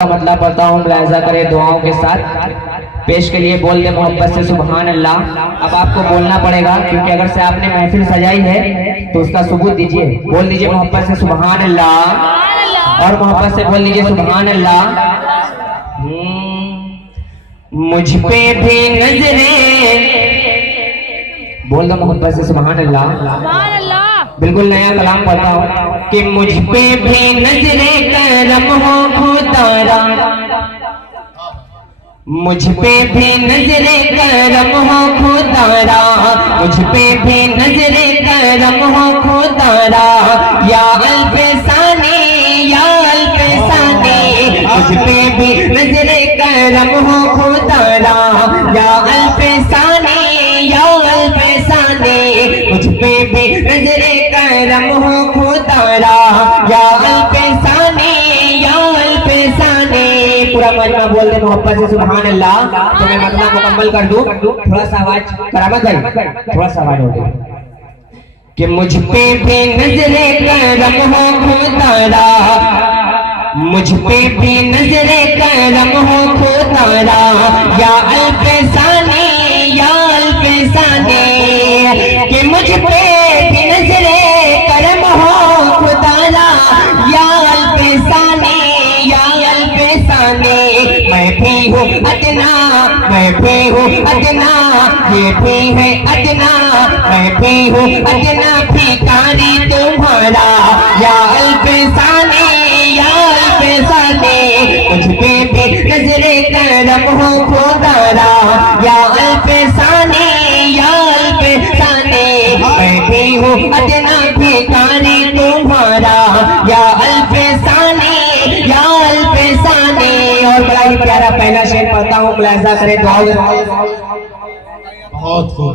मतलब पढ़ता हूँ, मुलाहिजा करें दुआओं के साथ। पेश के लिए बोल दे मोहब्बत से सुभान अल्लाह। अब आपको बोलना पड़ेगा क्योंकि अगर से आपने महफिल सजाई है तो उसका सबूत दीजिए। बोल दीजिए मोहब्बत से सुभान अल्लाह और मोहब्बत से बोल दीजिए सुभान अल्लाह। मुझ पे भी नजरें, बोल दो मोहब्बत से सुभान अल्लाह। बिल्कुल नया कलाम पढ़ता हूँ कि मुझ पे भी नजरें करम हो खुदारा, मुझ पे भी नजरें करम हो खुदारा, मुझ पे भी नजरें करम हो खुदारा। या अल्फसानी या अल्फसानी, मुझ पे भी नजरें करम हो खुदारा। या अल्फसानी या अल्फसानी, मुझ पे भी नजरें करम हो खुदारा। या अल्फसानी या अल्फसानी। पूरा मजमा बोल दे मोहब्बत से सुभान अल्लाह। तो मैं मतलब मुकम्मल कर दूं, थोड़ा सा आवाज करामत भाई, थोड़ा सा आवाज हो गया कि मुझ पे भी नजरें करम हो खुदारा, मुझ पे भी नजरें करम हो खुदारा। या अल्फसानी या अल्फसानी, कि मुझ पे भी नजरें करम हो खुदारा। या अल्फसानी या अल्फसानी, मैं भी हूँ अदना, मैं भी हूँ अदना, ये भी है अदना, मैं भी हूँ अदना भिखारी तुम्हारा। या अल्फसानी या अल्फसानी, मुझ पे भी नजरें करम हो खुदारा। या अल्फसानी या अल्फसानी, मैं भी हूँ अदना भिखारी तुम्हारा। या अल्फसानी या अल्फसानी। और बड़ा ही प्यारा पहला शेर पढ़ता हूँ, मुलाहिजा करें दुआ। बहुत खूब।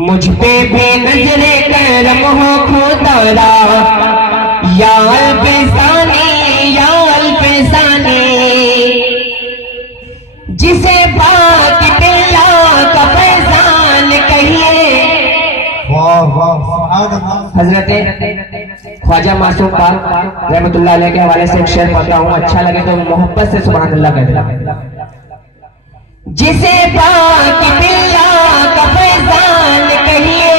मुझ पे भी नजरें करम हो खुदारा। या अल्फसानी या अल्फसानी, जिसे बाकी बिल्ला का फैजान कहिए। वाह वाह। हजरत ख्वाजा मासूम पाक रहमतुल्लाह अलैह के हवाले से एक शेर पढ़ता हूँ, अच्छा लगे तो मोहब्बत से सुभान अल्लाह कह देना। जिसे बाकी बिल्ला का फैजान कहिए,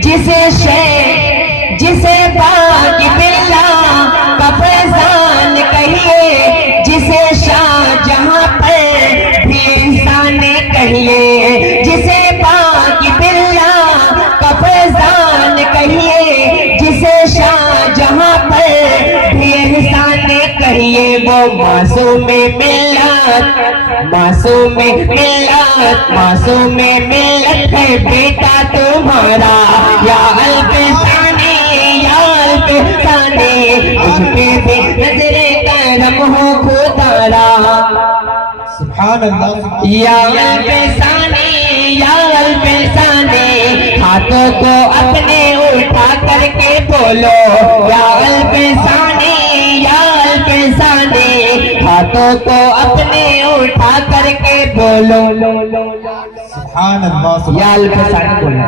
जिसे बाकी बिल्ला का फैजान कहिए, जिसे शाहजहां पर भी इंसान कहिए। जिसे बाकी बिल्ला का फैजान कहिए, जिसे शाहजहां पर भी इंसान कहिए। वो मासूम मिल्लत, मासूम मिल्लत, मासूम मिल्लत है बेटा तुम्हारा। या अल्फसानी या अल्फसानी, मुझ पे भी नजरें करम हो खुदारा। सुभान अल्लाह। या अल्फसानी या अल्फसानी, हाथों को अपने उठा करके बोलो। या अल्फसानी या अल्फसानी, हाथों को अपने उठा करके बोलो। सुभान अल्लाह। या अल्फसानी बोलो,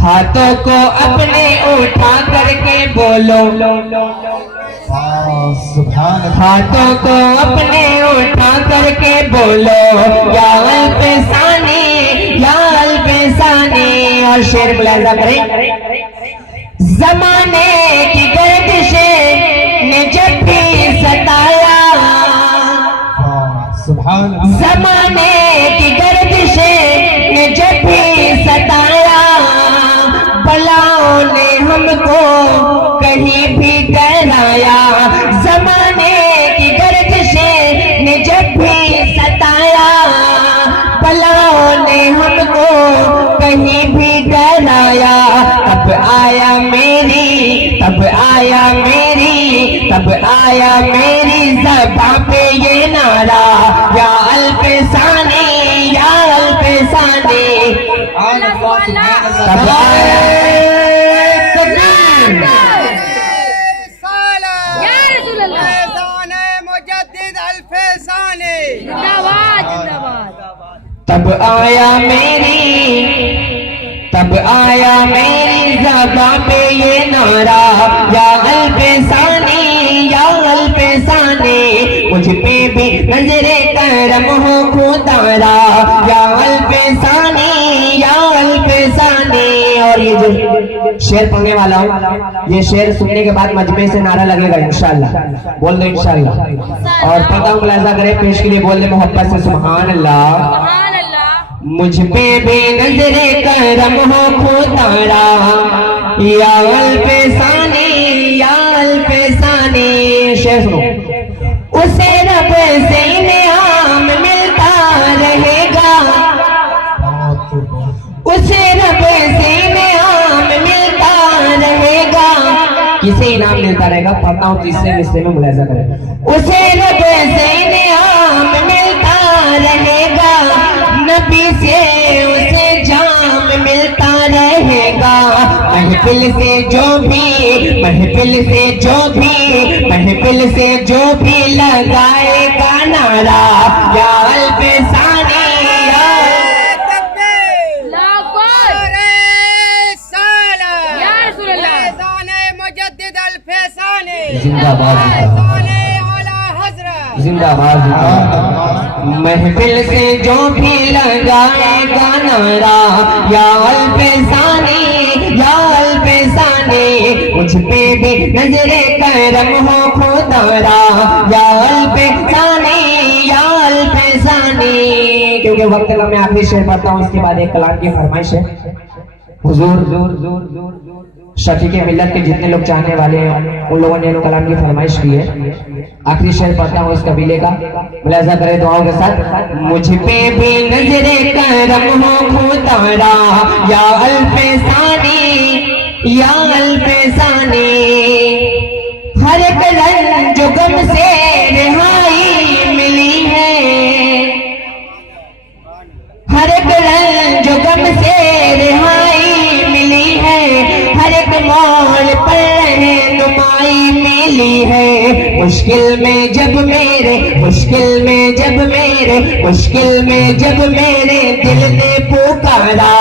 हाथों को अपने उठा करके बोलो। सुभान अल्लाह। हाथों को अपने उठा करके बोलो। या अल्फसानी या अल्फसानी। और शेर मुलाहिजा करें। ज़माने की गर्दिशें ने जब भी सताया, सुभान। ज़माने की गर्दिशें ने जब भी सताया, बलाओं ने हमको कहीं भी डराया। ज़माने की गर्दिशें ने जब भी सताया, बलाओं ने हमको कहीं भी डराया। तब आया मेरी, तब आया मेरी, तब आया मेरी ज़बां पे ये नारा। या अल्फसानी या अल्फसानी, तब आया तब आया मेरी, तब आया मेरी ज़बां पे ये नारा। या अल्फसानी या अल्फसानी, मुझ पे भी नजरे करम हो खुदारा या अल्फसानी या अल्फसानी। और ये जो शेर पढ़ने वाला हूँ, ये शेर सुनने के बाद मजमे से नारा लगेगा इंशाअल्लाह। बोल दो इंशाअल्लाह। और पता मुलाजा करे पेश के लिए बोल दे मोहब्बत से सुभान अल्लाह। मुझ पे भी नजरे करम हो खुदारा या अल्फसानी या अल्फसानी। शेर सुनो। उसे रब से इनाम मिलता रहेगा, उसे रब से इनाम मिलता रहेगा। किसे इनाम मिलता रहेगा? पढ़ता हूँ तीसरे हिस्से में मुलाजा करें। उसे रब से इनाम मिलता रहेगा, नबी से उसे जाम मिलता रहेगा। महफिल से जो भी महफिल से जो भी महफिल से जो भी लगाएगा नारा या अल्फसानी या जिंदाबाद जिंदाबाद। महफिल से जो भी लगाएगा नारा या अल्फसानी या अल्फसानी। मुझ पे भी नजरे करम हो खुदारा या अल्फसानी या अल्फसानी। क्योंकि वक्त का मैं आखिरी शेर पढ़ता हूँ, उसके बाद एक कलाम की फरमाइश है। हुजूर शफीक मिल्लत के जितने लोग चाहने वाले हैं उन लोगों ने कलाम की फरमाइश की है। आखिरी शेर पढ़ता हूँ इस कबीले का, मुलाजा करें दुआओं के साथ। मुझ पे भी नजरे करम हो खुदारा या अल्फसानी या अल्फसानी। हर एक रंज गम से रिहाई मिली है, हर एक रंज गम से रिहाई मिली है। हर एक मोड़ पर रहनुमाई मिली है। मुश्किल में जब मेरे मुश्किल में जब मेरे मुश्किल में जब मेरे दिल ने पुकारा